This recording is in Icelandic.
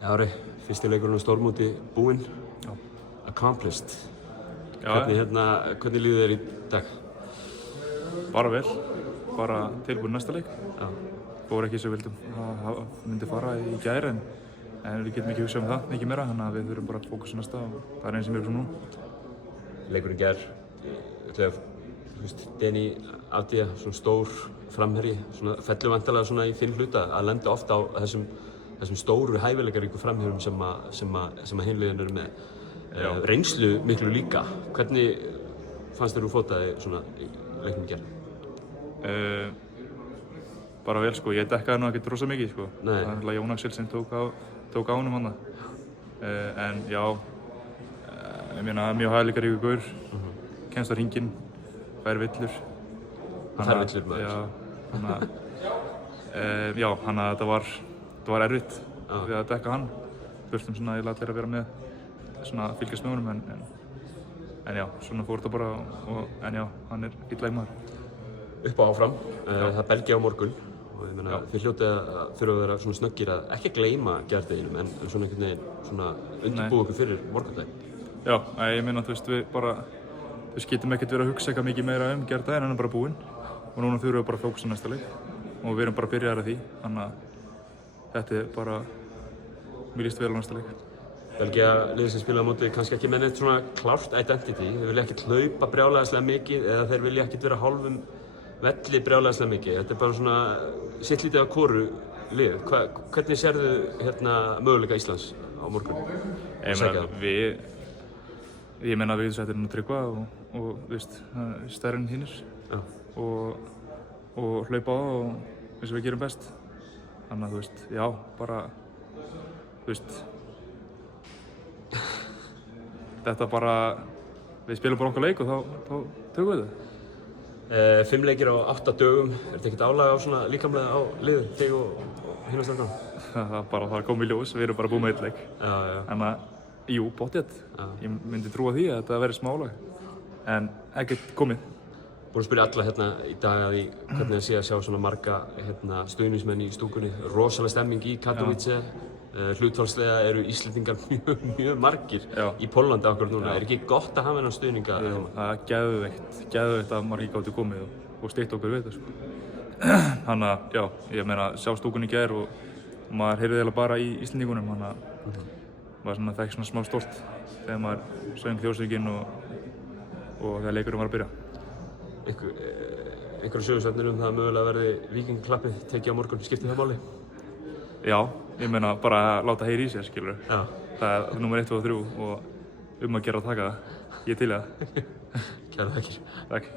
Já, Ari, fyrsti leikurinn á stórmóti búinn. Já. Accomplished. Já. Hvernig líður þér í dag? Bara vel. Bara tilbúin næsta leik. Já. Fór ekki sem við vildum að myndi fara í gær en við getum ekki hugsað það mikið meira, þannig að við þurfum bara að fókusa næsta og það eins sem við erum núna. Leikurinn í gær, Deni Avdija, svona stór framherji, fellur væntanlega í þinn hluta að lenda ofta á þessum stóru hæfileikaríku framherjum sem hin liðin eru með. Reynslu miklu líka. Hvernig fannst þér fótaði svona í leiknum í gær? Bara vel sko, ég dekkaði nú ekkert rosa mikið sko. Nei. Það er náttúrulega Jón Axel sem tók á honum hana. En já, ég meina mjög hæfileikaríkur gaur, kemst á hringinn, fær villur. Hann fær villur maður? Já, þannig að þetta var erfitt við að dekka hann. Þurftum svona eiginlega allir að vera með, svona fylgjast með honum en já, svona fór þetta bara en já, hann er fínn leikmaður. Upp og áfram, það er Belgía á morgun og ég meina þið hljótið að þurfa að vera svona snöggir að ekki gleyma gærdeginum en svona einhvern veginn svona undirbúa okkur fyrir morgundag. Já, ég meina þú veist við getum ekkert verið að hugsa eitthvað mikið meira gærdaginn, hann er bara búinn og núna þurfum við bara að fókusa á næsta leik og við erum bara byrjaðir að því, þannig að þetta er bara, mér líst vel á næsta leik. Belgía liðið sem spilaði á móti kannski ekki með neitt svona klárt identity, þeir vilja ekkert hlaupa brjálæðislega mikið eða þeir vilja ekkert vera hálfum velli brjálæðislega mikið. Þetta er bara svona sitt lítið af hvoru lið. Hvernig sérðu möguleika Íslands á morgun? Ég meina við setjum hérna Tryggva og þú veist, stærri en hinnir og hlaupa á og eins og við gerum best. Þannig að þú veist, já, bara, þú veist, þetta bara, við spilum bara okkar leik og þá tökum við það. 5 leikir á 8 dögum, er þetta ekkert álag á svona líkamlega á liður, þig og hina strákana? Það kom í ljós, við erum bara búin með 1 leik. Já. En jú, pottþétt. Ég myndi trúa því að þetta verði smá álag, en ekkert komið. Búin að spyrja alla í dag að því hvernig það sé að sjá svona marga stuðningsmenn í stúkunni. Rosaleg stemming í Katowice. Hlutfallslega eru Íslendingar mjög margir í Póllandi akkurat núna. Er ekki gott að hafa þennan stuðninga? Jú, það er geðveikt að margir gátu komið og steytt okkur við þetta sko. Þannig að, já, ég meina sjá stúkunni í gær og maður heyrði eiginlega bara í Íslendingunum, þannig að maður fekk svona smá stolt þegar maður söng þjóðsönginn og þegar leikurinn var að byrja. Einhverjum sögursætnir það að mögulega verði Víkingklappið tekið á morgun, skiptir það máli? Já, ég meina bara að láta heyra í sér, skilur. Já. Það er númer 1 og 3 og að gera að taka það. Ég til í það. Kærar þakkir. Takk.